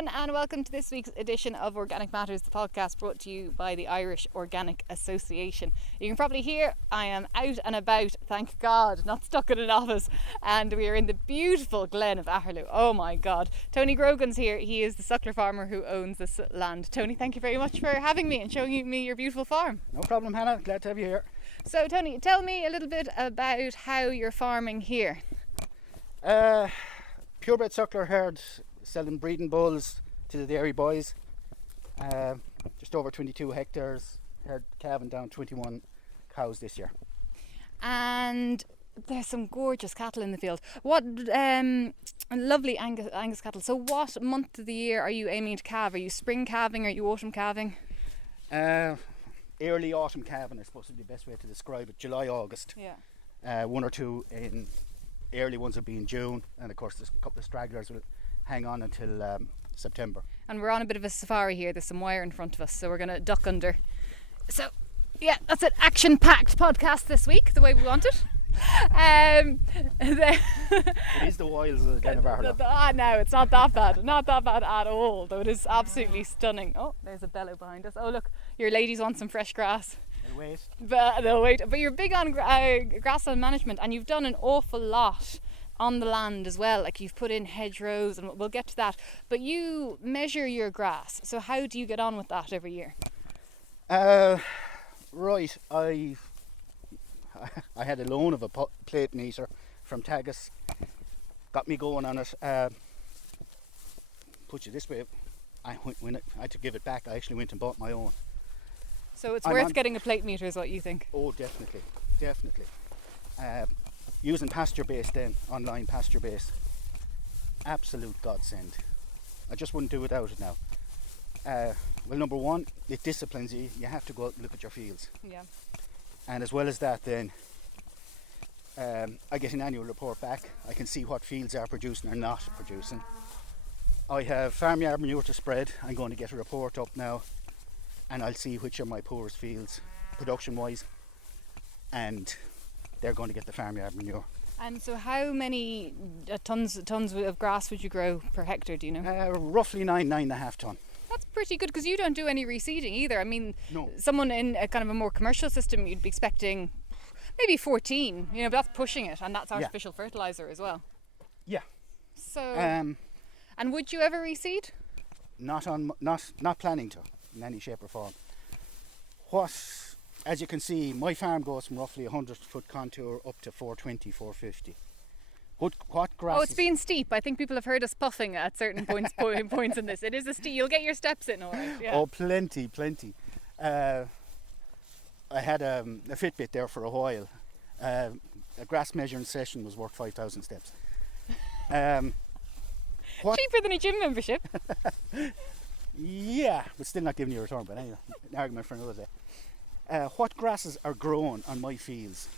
everyone, and welcome to this week's edition of Organic Matters, the podcast brought to you by the Irish Organic Association. You can probably hear I am out and about, thank God, not stuck in an office, and we are in the beautiful Glen of Aherlow. Oh my God. Tony Grogan's here. He is the suckler farmer who owns this land. Tony, thank you very much for having me and showing me your beautiful farm. No problem, Hannah. Glad to have you here. So Tony, tell me a little bit about how you're farming here. Purebred suckler herd, selling breeding bulls to the dairy boys. Just over 22 hectares, herd calving down 21 cows this year. And there's some gorgeous cattle in the field. What lovely Angus cattle. So what month of the year are you aiming to calve? Are you spring calving? Are you autumn calving? Early autumn calving is supposed to be the best way to describe it. July, August. Yeah. One or two in early ones will be in June, and of course there's a couple of stragglers will hang on until September. And we're on a bit of a safari here. There's some wire in front of us, so we're going to duck under. So yeah, that's an action-packed podcast this week, the way we want it. It is the wilds of the Glen of Aherlow. No, it's not that bad. Not that bad at all, though it is absolutely stunning. Oh, there's a bellow behind us. Oh look, your ladies want some fresh grass. They'll wait. But you're big on grassland management, and you've done an awful lot on the land as well. Like you've put in hedgerows, and we'll get to that. But you measure your grass. So how do you get on with that every year? Right, I had a loan of a plate meter from Tagus. Got me going on it. Put you this way, when I had to give it back, I actually went and bought my own. So it's worth getting a plate meter is what you think? Oh, definitely. Using pasture base then, online pasture base. Absolute godsend. I just wouldn't do without it now. Well, number one, it disciplines you. You have to go out and look at your fields. Yeah. And as well as that then, I get an annual report back. I can see what fields are producing or not producing. I have farmyard manure to spread. I'm going to get a report up now, and I'll see which are my poorest fields production wise, and they're going to get the farmyard manure. And so how many tons of grass would you grow per hectare, do you know? Roughly 9.5 tonne. That's pretty good, because you don't do any reseeding either. I mean, no. Someone in a kind of a more commercial system, you'd be expecting maybe 14, but that's pushing it, and that's artificial fertiliser as well. Yeah. So, and would you ever reseed? Not planning to, in any shape or form. As you can see, my farm goes from roughly 100-foot contour up to 420, 450. What grass? Oh, it's been steep. I think people have heard us puffing at certain points in this. It is a steep. You'll get your steps in, all right. Yeah. Oh, plenty. I had a Fitbit there for a while. A grass measuring session was worth 5,000 steps. Cheaper than a gym membership. Yeah, but still not giving you a return. But anyway, an argument for another day. What grasses are grown on my fields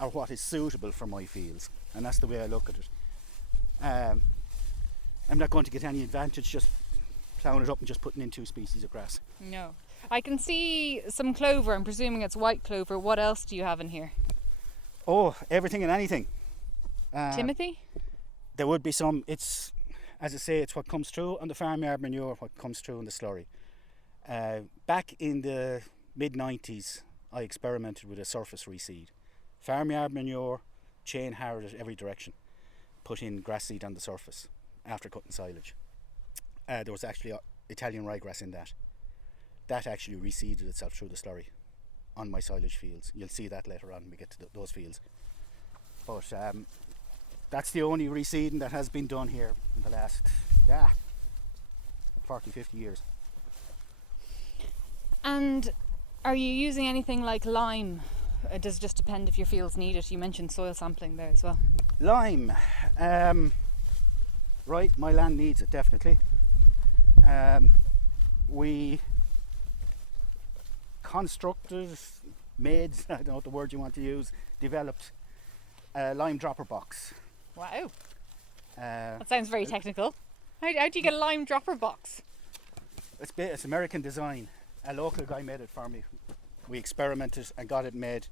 are what is suitable for my fields, and that's the way I look at it. I'm not going to get any advantage just ploughing it up and just putting in 2 species of grass. No. I can see some clover. I'm presuming it's white clover. What else do you have in here? Oh, everything and anything. Timothy? There would be some. It's, as I say, it's what comes through on the farmyard manure, what comes through in the slurry. Back in the mid-90s, I experimented with a surface reseed. Farmyard manure, chain harrowed every direction, put in grass seed on the surface after cutting silage. There was actually Italian ryegrass in that. That actually reseeded itself through the slurry on my silage fields. You'll see that later on when we get to those fields. But that's the only reseeding that has been done here in the last 40, 50 years. And are you using anything like lime? Does it just depend if your fields need it? You mentioned soil sampling there as well. Lime. Right, my land needs it, definitely. We constructed, made, I don't know what the word you want to use, developed a lime dropper box. Wow. That sounds very technical. How do you get a lime dropper box? It's American design. A local guy made it for me. We experimented and got it made.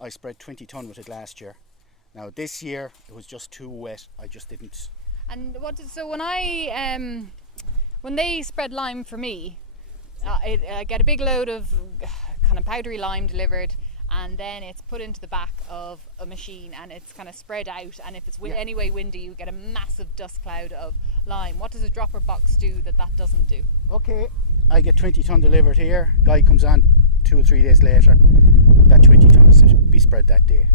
I spread 20 tonne with it last year. Now this year it was just too wet. I just didn't. And so when I when they spread lime for me, I get a big load of kind of powdery lime delivered, and then it's put into the back of a machine and it's kind of spread out, and if it's anyway windy, you get a massive dust cloud of lime. What does a dropper box do that doesn't do? Okay, I get 20 tonne delivered here, guy comes on 2 or 3 days later, that 20 tonne is to be spread that day.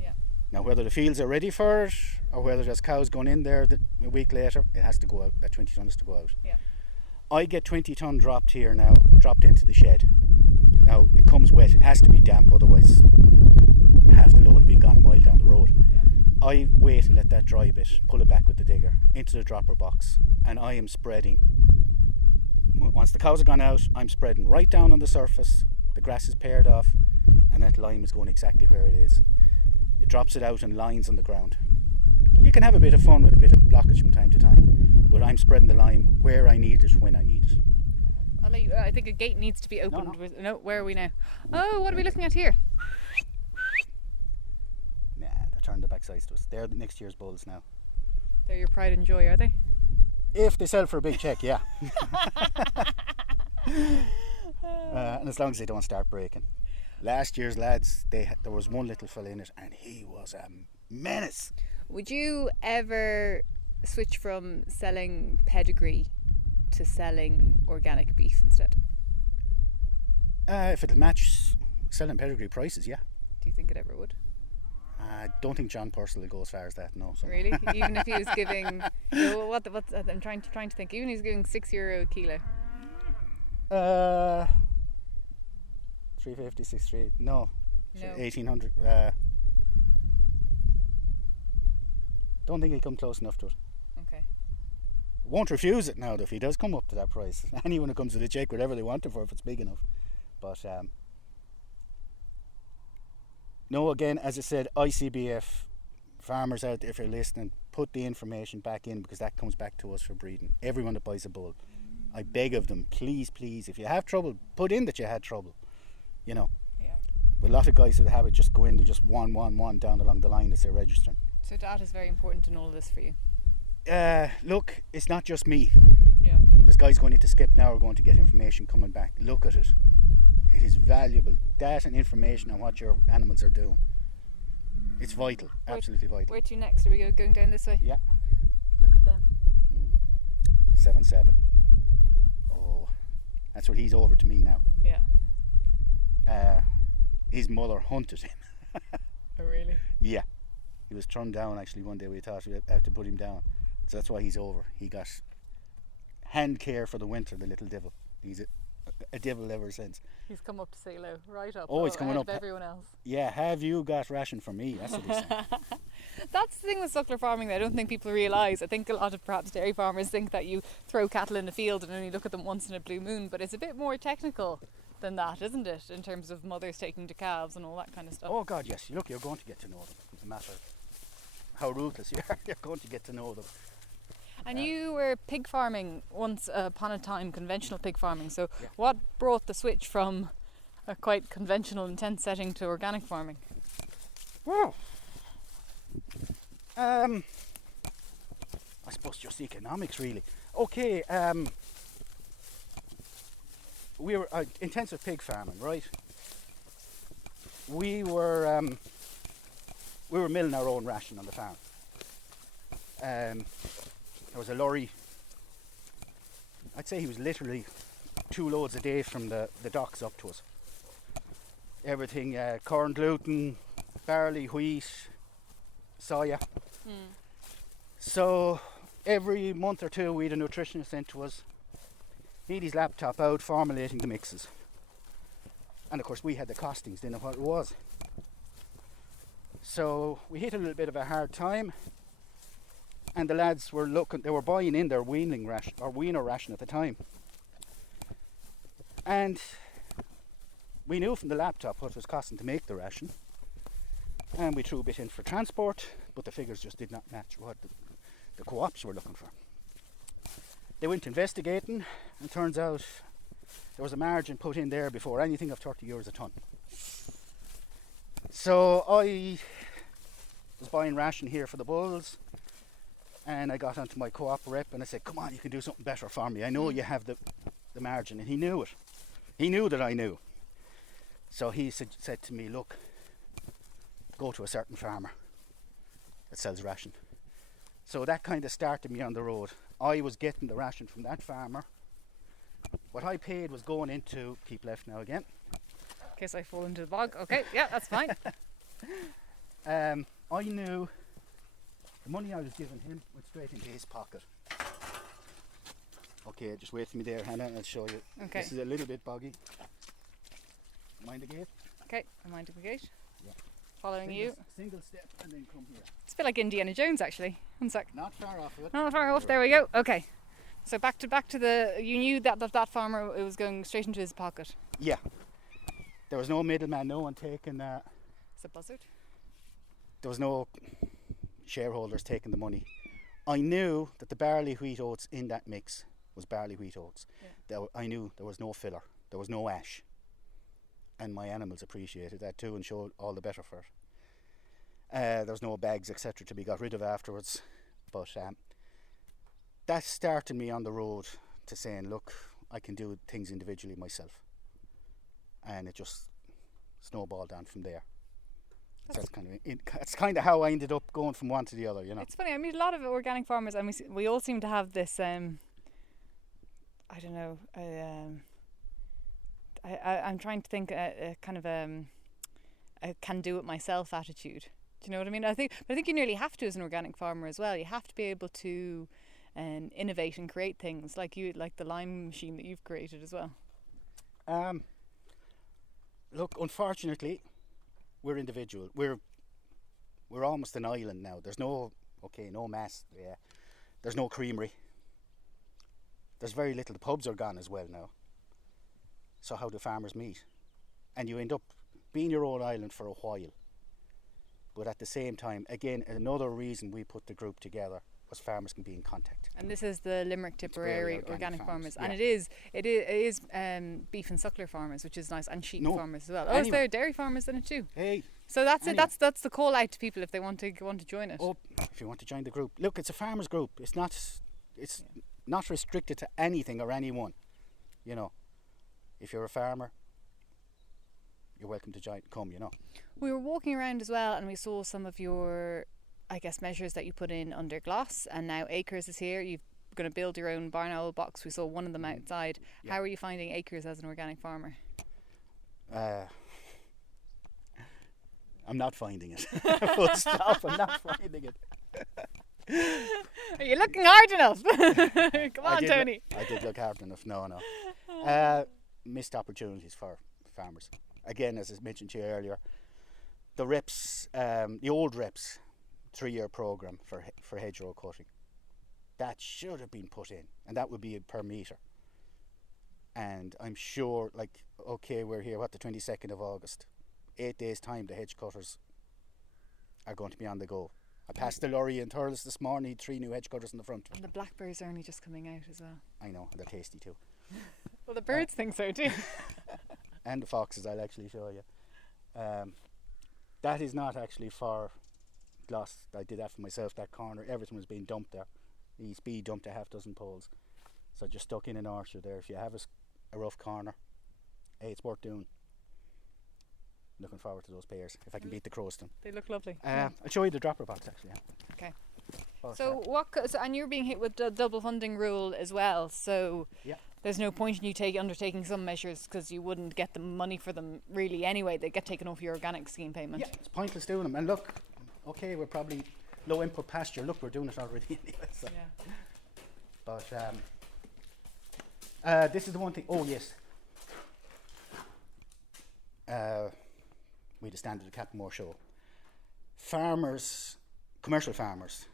Yeah. Now whether the fields are ready for it or whether there's cows going in there a week later, it has to go out, that 20 tonne is to go out. Yeah. I get 20 tonne dropped here now, dropped into the shed. Now it comes wet, it has to be damp, otherwise half the load will be gone a mile down the road. Yeah. I wait and let that dry a bit, pull it back with the digger into the dropper box, and I am spreading. Once the cows are gone out, I'm spreading right down on the surface, the grass is pared off, and that lime is going exactly where it is. It drops it out in lines on the ground. You can have a bit of fun with a bit of blockage from time to time, but I'm spreading the lime where I need it, when I need it. I'll let you, I think a gate needs to be opened. No, where are we now? Oh, what are we looking at here? Nah, they're turning the backsides to us. They're next year's bulls now. They're your pride and joy, are they? If they sell for a big check, yeah. And as long as they don't start breaking. Last year's lads, there was one little fella in it and he was a menace. Would you ever switch from selling pedigree to selling organic beef instead? If it'll match selling pedigree prices, yeah. Do you think it ever would? I don't think John Purcell will go as far as that, no. So. Really? Even if he was giving, I'm trying to think, even if he's giving €6 a kilo? 350, 638, no. 1800. Don't think he'd come close enough to it. Okay. Won't refuse it now though if he does come up to that price. Anyone who comes to the check, whatever they want it for, if it's big enough. But no, again, as I said, ICBF, farmers out there, if you're listening, put the information back in, because that comes back to us for breeding. Everyone that buys a bull, I beg of them, please, if you have trouble, put in that you had trouble, you know. Yeah. But a lot of guys who have it just go in, they just one down along the line as they're registering. So data is very important in all of this for you. Look, it's not just me. Yeah. There's guys going into Skip now are going to get information coming back. Look at it. It is valuable data and information on what your animals are doing. It's vital, absolutely vital. Where to next? Are we going down this way? Yeah. Look at them. 7-7. Oh, that's what he's over to me now. Yeah. His mother hunted him. Oh really? Yeah. He was turned down actually one day. We thought we'd have to put him down. So that's why he's over. He got hand care for the winter, the little devil. He's a devil ever since. He's come up to say hello, right up. Oh, he's coming up. Everyone else. Yeah, have you got ration for me? That's what he's saying. That's the thing with suckler farming that I don't think people realise. I think a lot of perhaps dairy farmers think that you throw cattle in the field and only look at them once in a blue moon, but it's a bit more technical than that, isn't it? In terms of mothers taking to calves and all that kind of stuff. Oh God, yes. Look, you're going to get to know them. It's a matter of how ruthless you are. You're going to get to know them. And you were pig farming once upon a time, conventional pig farming. So Yeah. what brought the switch from a quite conventional, intense setting to organic farming? Oh. I suppose just economics, really. Okay. We were intensive pig farming, right? We were milling our own ration on the farm. There was a lorry. I'd say he was literally 2 loads a day from the docks up to us. Everything, corn, gluten, barley, wheat, soya. So every month or two we had a nutritionist sent to us. He had his laptop out formulating the mixes. And of course we had the costings, didn't know what it was. So we hit a little bit of a hard time. And the lads were they were buying in their weaning ration, or weaner ration at the time. And we knew from the laptop what it was costing to make the ration. And we threw a bit in for transport, but the figures just did not match what the co-ops were looking for. They went investigating, and turns out there was a margin put in there before anything of €30 a tonne. So I was buying ration here for the bulls. And I got onto my co-op rep and I said, come on, you can do something better for me. I know you have the margin. And he knew it. He knew that I knew. So he said to me, look, go to a certain farmer that sells ration. So that kind of started me on the road. I was getting the ration from that farmer. What I paid was going into, keep left now again. In case I fall into the bog. Okay, yeah, that's fine. I knew the money I was giving him went straight into his pocket. Okay, just wait for me there, Hannah, and I'll show you. Okay. This is a little bit boggy. Mind the gate? Okay, I'm minding the gate. Yeah. Following you. Single step and then come here. It's a bit like Indiana Jones, actually. One sec. Not far off of it. Not far off. There we go. Okay. So back to the. You knew that farmer, it was going straight into his pocket. Yeah. There was no middleman. No one taking. It's a buzzard. There was no shareholders taking the money. I knew that the barley wheat oats in that mix was barley wheat oats. Yeah. I knew there was no filler. There was no ash. And my animals appreciated that too and showed all the better for it. There was no bags, etc., to be got rid of afterwards. But that started me on the road to saying, look, I can do things individually myself. And it just snowballed on from there. So that's kind of how I ended up going from one to the other, you know. It's funny, I meet a lot of organic farmers and we all seem to have this, I don't know, I'm trying to think a kind of a can do it myself attitude. Do you know what I mean? I think you nearly have to as an organic farmer as well. You have to be able to innovate and create things like the lime machine that you've created as well. Look, unfortunately, we're individual. We're almost an island now. There's no mass. Yeah, there's no creamery. There's very little. The pubs are gone as well now. So how do farmers meet? And you end up being your own island for a while. But at the same time, again, another reason we put the group together was farmers can be in contact. And this is the Limerick Tipperary organic farmers. Yeah. And it is beef and suckler farmers, which is nice, and sheep farmers as well. Oh, Anyway. is there dairy farmers in it too? Hey. So that's it. That's the call out to people if they want to join it. Oh, if you want to join the group, look, it's a farmers group. It's not restricted to anything or anyone. You know, if you're a farmer, you're welcome to come. You know. We were walking around as well, and we saw some of your, I guess, measures that you put in under glass, and now Acres is here. You're going to build your own barn owl box. We saw one of them outside. Yeah. How are you finding Acres as an organic farmer? I'm not finding it. Full stop. I'm not finding it. Are you looking hard enough? Come on, Tony. I did look hard enough. No. Missed opportunities for farmers. Again, as I mentioned to you earlier, the reps, the old reps, 3-year program for hedgerow cutting, that should have been put in, and that would be per metre. And I'm sure, we're here, the 22nd of August. 8 days' time, the hedge cutters are going to be on the go. I passed the lorry in Thurles this morning, 3 new hedge cutters in the front. And the blackberries are only just coming out as well. I know, and they're tasty too. Well, the birds think so too. And the foxes, I'll actually show you. That is not actually for glass. I did that for myself, that corner. Everything was being dumped there. The speed dumped a half dozen poles. So just stuck in an orchard there. If you have a rough corner, hey, it's worth doing. Looking forward to those pears, if I can beat the Crowston. They look lovely. I'll show you the dropper box actually. Yeah. Okay. And you're being hit with the double funding rule as well. So yeah. There's no point in you undertaking some measures because you wouldn't get the money for them really anyway. They get taken off your organic scheme payment. Yeah, it's pointless doing them. And look, okay, we're probably low input pasture. Look, we're doing it already anyway. So. Yeah. But this is the one thing. Oh yes. We had a standard at Captain Moore show. Farmers, commercial farmers,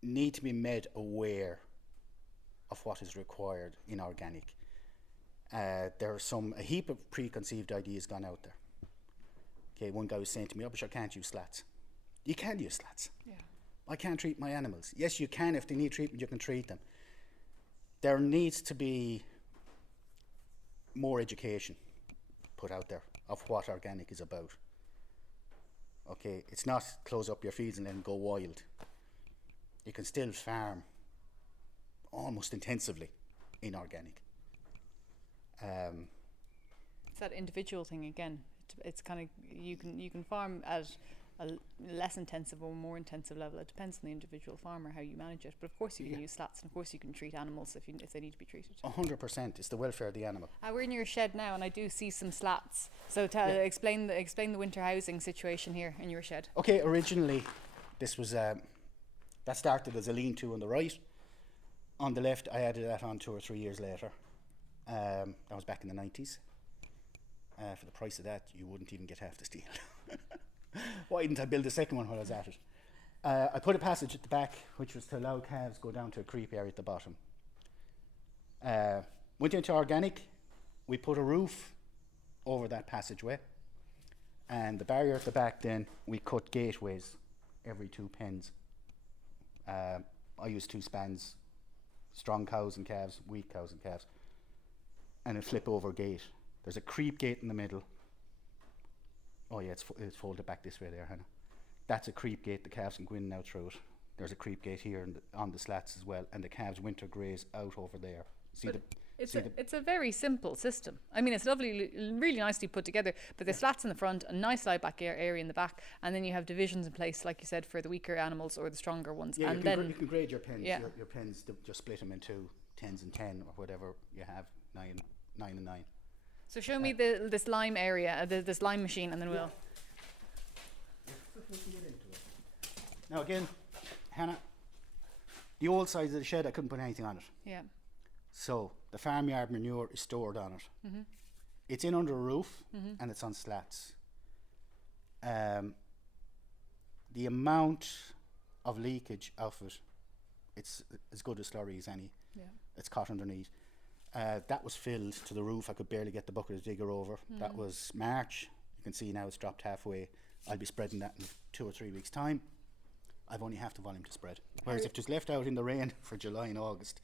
need to be made aware of what is required in organic. There are a heap of preconceived ideas gone out there. Okay, one guy was saying to me, but I can't use slats. You can use slats. Yeah. I can't treat my animals. Yes, you can. If they need treatment, you can treat them. There needs to be more education put out there of what organic is about. Okay, it's not close up your fields and then go wild. You can still farm almost intensively in organic. It's that individual thing again. It's kind of you can farm at a less intensive or more intensive level. It depends on the individual farmer how you manage it. But of course you can use slats, and of course you can treat animals if they need to be treated. 100%. It's the welfare of the animal. We're in your shed now, and I do see some slats. So explain the winter housing situation here in your shed. Okay, originally this was that started as a lean-to on the right. On the left, I added that on 2 or 3 years later. That was back in the 90s. For the price of that, you wouldn't even get half the steel. Why didn't I build a second one while I was at it? I put a passage at the back, which was to allow calves go down to a creep area at the bottom. Went into organic. We put a roof over that passageway. And the barrier at the back, then, we cut gateways every 2 pens. I use 2 spans, strong cows and calves, weak cows and calves, and a flip over gate. There's a creep gate in the middle. Oh yeah, it's folded back this way there, Hannah. That's a creep gate, the calves can go in and out through it. There's a creep gate here on the slats as well, and the calves winter graze out over there. It's a very simple system. I mean, it's lovely, really nicely put together, but there's slats in the front, a nice lie back area in the back, and then you have divisions in place, like you said, for the weaker animals or the stronger ones. Yeah, and you can grade your pens. Yeah. Your pens, just split them into 10s and 10 or whatever you have, 9 and 9. So show me this lime area, this lime machine, and then we'll... Now again, Hannah, the old size of the shed, I couldn't put anything on it. Yeah. So the farmyard manure is stored on it. Mm-hmm. It's in under a roof, and it's on slats. The amount of leakage of it, it's as good a slurry as any. Yeah. It's caught underneath. That was filled to the roof. I could barely get the bucket of digger over. That was March. You can see now it's dropped halfway. I'll be spreading that in 2 or 3 weeks' time. I've only half the volume to spread. Whereas if it was left out in the rain for July and August,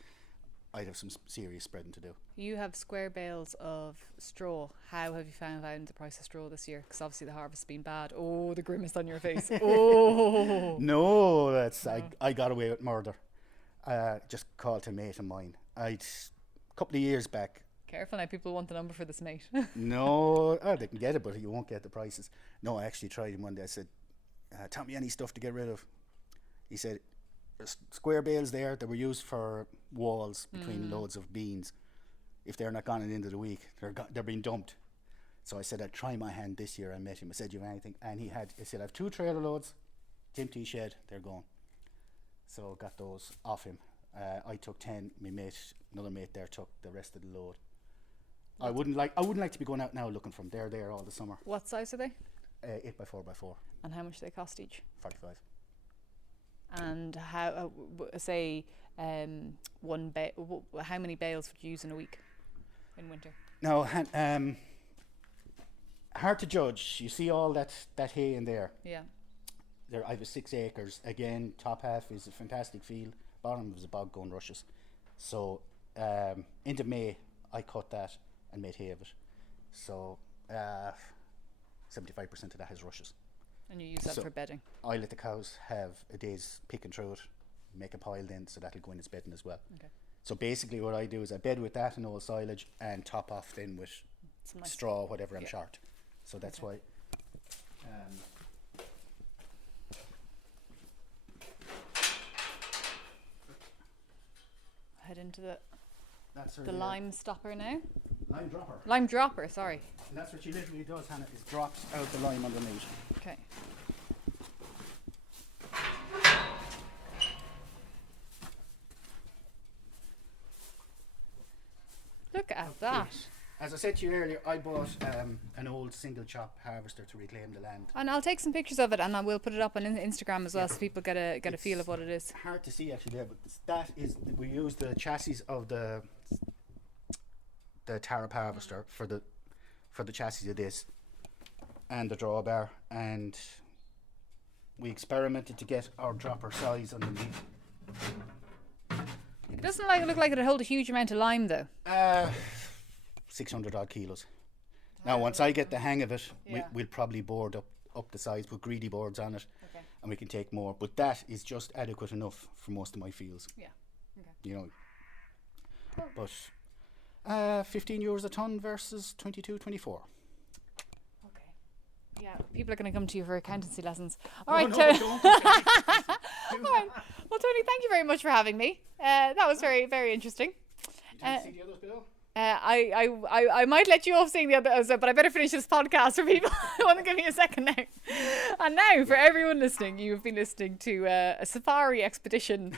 I'd have some serious spreading to do. You have square bales of straw. How have you found out the price of straw this year? Because obviously the harvest has been bad. Oh, the grimace on your face. Oh. No, I got away with murder. Just called a mate of mine. A couple of years back. Careful now, people want the number for this mate. No, they can get it, but you won't get the prices. No, I actually tried him one day. I said, tell me any stuff to get rid of. He said, there's square bales there that were used for walls between loads of beans. If they're not gone at the end of the week, they're being dumped. So I said, I'd try my hand this year. I met him. I said, you have anything? And he said, I have 2 trailer loads, empty shed, they're gone. So got those off him. I took 10. Another mate there took the rest of the load. I wouldn't like to be going out now looking for them. They're there all the summer. What size are they? 8x4x4. And how much do they cost each? 45. And how how many bales would you use in a week in winter? No, hard to judge. You see all that hay in there. Yeah. I have 6 acres. Again, top half is a fantastic field. Bottom was a bog going rushes. So into May, I cut that and made hay of it. So 75% of that has rushes. And you use that for bedding? I let the cows have a day's picking through it, make a pile then, so that'll go in its bedding as well. Okay. So basically what I do is I bed with that and old silage and top off then with straw, whatever I'm short. So that's why. Head into the lime stopper now. Lime dropper. Lime dropper, sorry. And that's what she literally does, Hannah, is drops out the lime underneath. Okay. Look at that. As I said to you earlier, I bought an old single chop harvester to reclaim the land. And I'll take some pictures of it and I will put it up on Instagram as well, so people get a feel of what it is. Hard to see actually there, but we use the chassis of the Tarrap harvester for the chassis of this and the drawbar, and we experimented to get our dropper size underneath. It doesn't look like it'll hold a huge amount of lime though. 600 odd kilos. Now once I get the hang of it, we'll probably board up up the size, put greedy boards on it, Okay. and we can take more. But that is just adequate enough for most of my fields. Yeah. Okay. You know. But €15 a ton versus 22, 24. Okay. Yeah, people are going to come to you for accountancy lessons. All right, no, Tony. don't. All right. Well, Tony, thank you very much for having me. That was very, very interesting. Did you see the others, Bill? I might let you off seeing the others, but I better finish this podcast for people who want to give me a second now. And now, for everyone listening, you've been listening to a safari expedition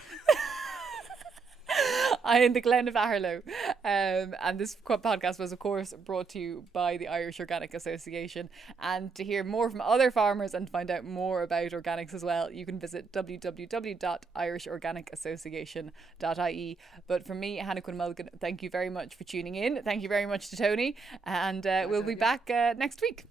in the Glen of Aherlow. And this podcast was, of course, brought to you by the Irish Organic Association. And to hear more from other farmers and find out more about organics as well, you can visit www.irishorganicassociation.ie. But from me, Hannah Quinn Mulligan, thank you very much for tuning in. Thank you very much to Tony. And we'll be back next week.